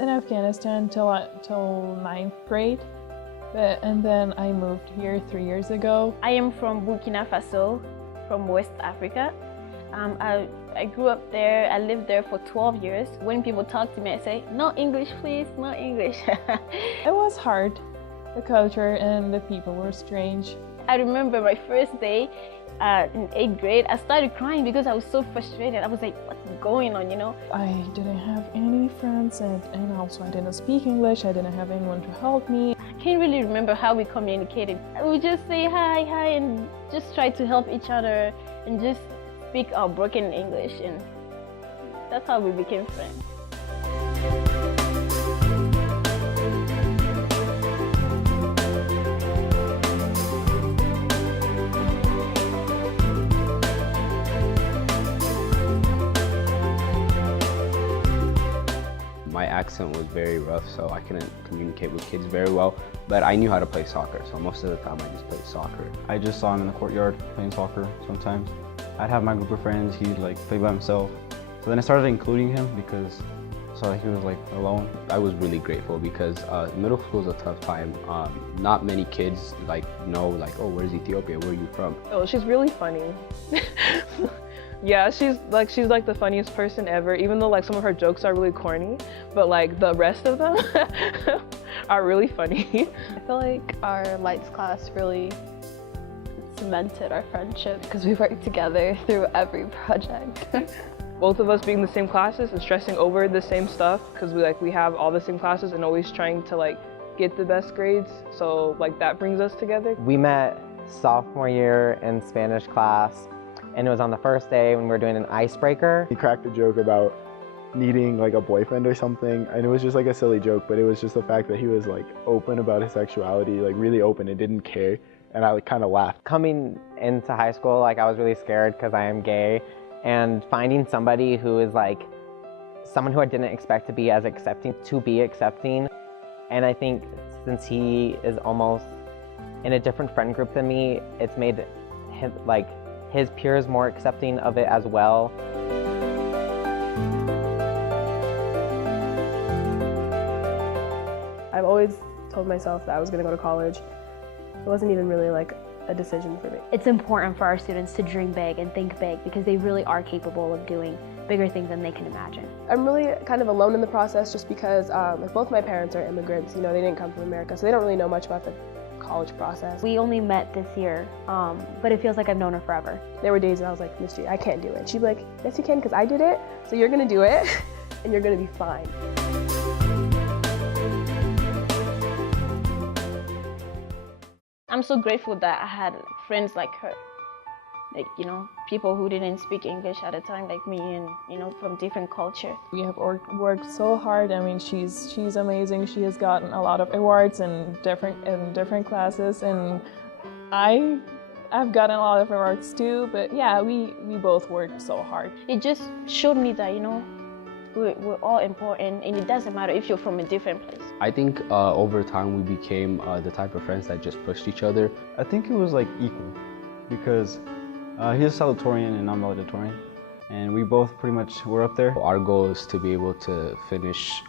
in Afghanistan till ninth grade, and then I moved here 3 years ago. I am from Burkina Faso, from West Africa. I grew up there. I lived there for 12 years. When people talk to me, I say, "No English, please, no English." It was hard. The culture and the people were strange. I remember my first day in 8th grade. I started crying because I was so frustrated. I was like, what's going on, you know? I didn't have any friends, and also I didn't speak English. I didn't have anyone to help me. I can't really remember how we communicated. We just say hi, hi, and just try to help each other and just speak our broken English, and that's how we became friends. My accent was very rough, so I couldn't communicate with kids very well, but I knew how to play soccer, so most of the time I just played soccer. I just saw him in the courtyard playing soccer sometimes. I'd have my group of friends, he'd like play by himself. So then I started including him because I saw he was like alone. I was really grateful because middle school is a tough time. Not many kids know oh, where's Ethiopia, where are you from? Oh, she's really funny. Yeah, she's like the funniest person ever, even though like some of her jokes are really corny, but like the rest of them are really funny. I feel like our lights class really cemented our friendship because we worked together through every project. Both of us being the same classes and stressing over the same stuff because we have all the same classes and always trying to get the best grades, so that brings us together. We met sophomore year in Spanish class, and it was on the first day when we were doing an icebreaker. He cracked a joke about needing a boyfriend or something, and it was just a silly joke, but it was just the fact that he was open about his sexuality, really open and didn't care, and I kind of laughed. Coming into high school, I was really scared because I am gay, and finding somebody who is someone who I didn't expect to be as accepting, and I think since he is almost in a different friend group than me, it's made him his peers more accepting of it as well. I've always told myself that I was going to go to college. It wasn't even really a decision for me. It's important for our students to dream big and think big because they really are capable of doing bigger things than they can imagine. I'm really kind of alone in the process just because both my parents are immigrants. They didn't come from America, so they don't really know much about the college process. We only met this year, but it feels like I've known her forever. There were days that I was like, Miss G, I can't do it. She'd be like, yes you can, because I did it, so you're gonna do it, and you're gonna be fine. I'm so grateful that I had friends like her. People who didn't speak English at a time like me and, from different culture. We have worked so hard. I mean, she's amazing. She has gotten a lot of awards in different classes, and I've gotten a lot of awards too, but yeah, we both worked so hard. It just showed me that, we're all important, and it doesn't matter if you're from a different place. I think over time we became the type of friends that just pushed each other. I think it was equal because he's a salutatorian and I'm valedictorian, and we both pretty much were up there. Our goal is to be able to finish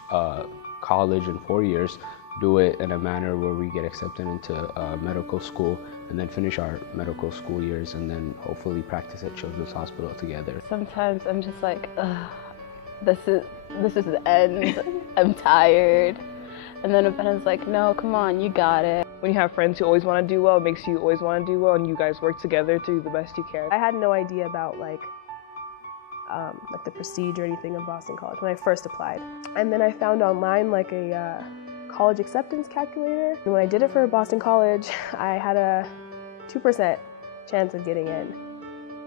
college in 4 years, do it in a manner where we get accepted into medical school, and then finish our medical school years, and then hopefully practice at Children's Hospital together. Sometimes I'm just like, ugh, this is the end. I'm tired. And then Ben's like, no, come on, you got it. When you have friends who always want to do well, it makes you always want to do well, and you guys work together to do the best you can. I had no idea about the prestige or anything of Boston College when I first applied. And then I found online a college acceptance calculator. And when I did it for Boston College, I had a 2% chance of getting in.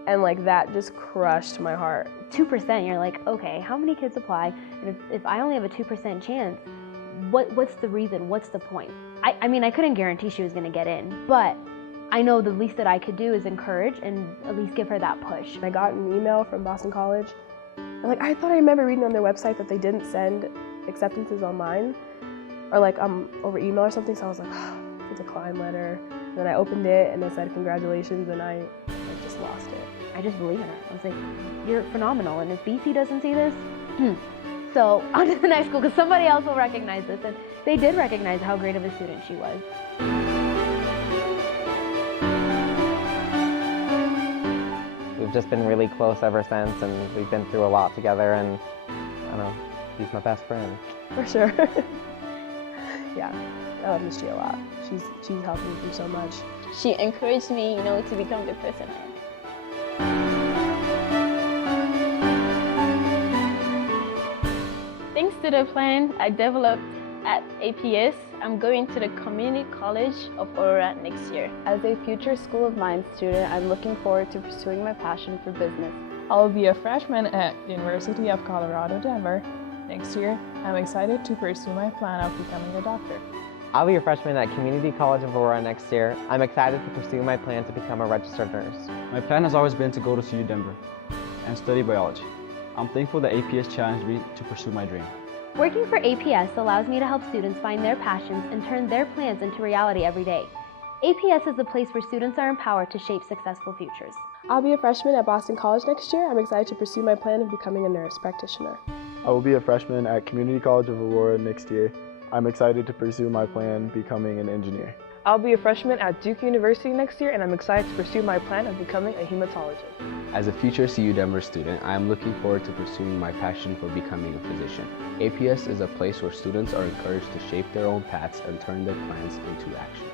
And that just crushed my heart. 2%, you're like, okay, how many kids apply? And if I only have a 2% chance, what's the reason? What's the point? I mean, I couldn't guarantee she was going to get in, but I know the least that I could do is encourage and at least give her that push. I got an email from Boston College. And I thought I remember reading on their website that they didn't send acceptances online or over email or something. So I was like, oh, it's a decline letter. And then I opened it and it said congratulations, and I just lost it. I just believe in her. I was like, you're phenomenal, and if BC doesn't see this, So on to the next school, because somebody else will recognize this. And they did recognize how great of a student she was. We've just been really close ever since, and we've been through a lot together, and I don't know, he's my best friend. For sure. Yeah, I love Miss G a lot. She's helped me through so much. She encouraged me, to become the person I am. Thanks to the plan I developed at APS, I'm going to the Community College of Aurora next year. As a future School of Mines student, I'm looking forward to pursuing my passion for business. I'll be a freshman at University of Colorado, Denver. Next year, I'm excited to pursue my plan of becoming a doctor. I'll be a freshman at Community College of Aurora next year. I'm excited to pursue my plan to become a registered nurse. My plan has always been to go to CU Denver and study biology. I'm thankful that APS challenged me to pursue my dream. Working for APS allows me to help students find their passions and turn their plans into reality every day. APS is a place where students are empowered to shape successful futures. I'll be a freshman at Boston College next year. I'm excited to pursue my plan of becoming a nurse practitioner. I will be a freshman at Community College of Aurora next year. I'm excited to pursue my plan becoming an engineer. I'll be a freshman at Duke University next year, and I'm excited to pursue my plan of becoming a hematologist. As a future CU Denver student, I am looking forward to pursuing my passion for becoming a physician. APS is a place where students are encouraged to shape their own paths and turn their plans into action.